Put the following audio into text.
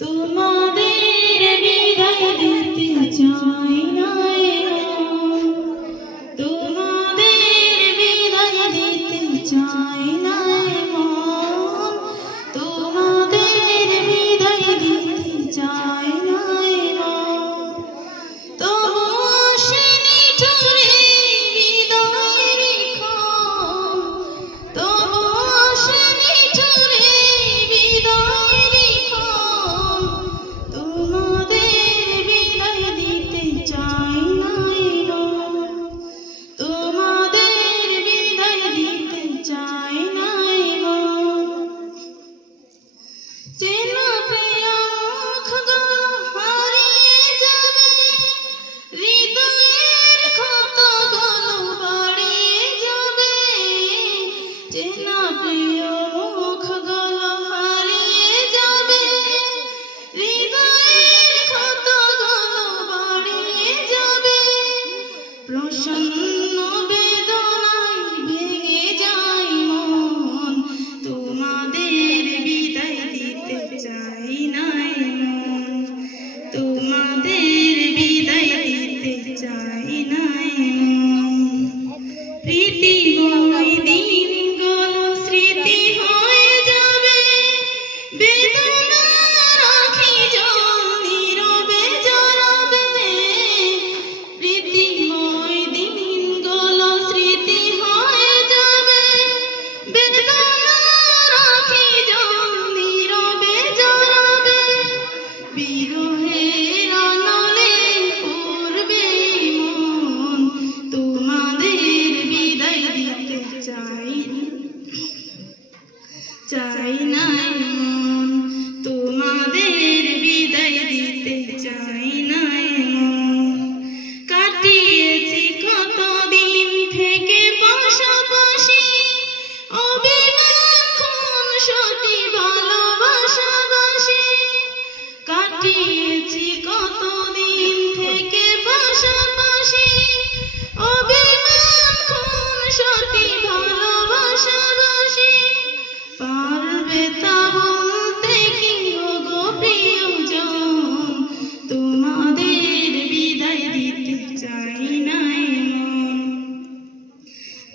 তোমাদের বিদায় দিতে চাই। তোমাদের বিদায় দিতে চাই না প্রীতি গো চাই নাই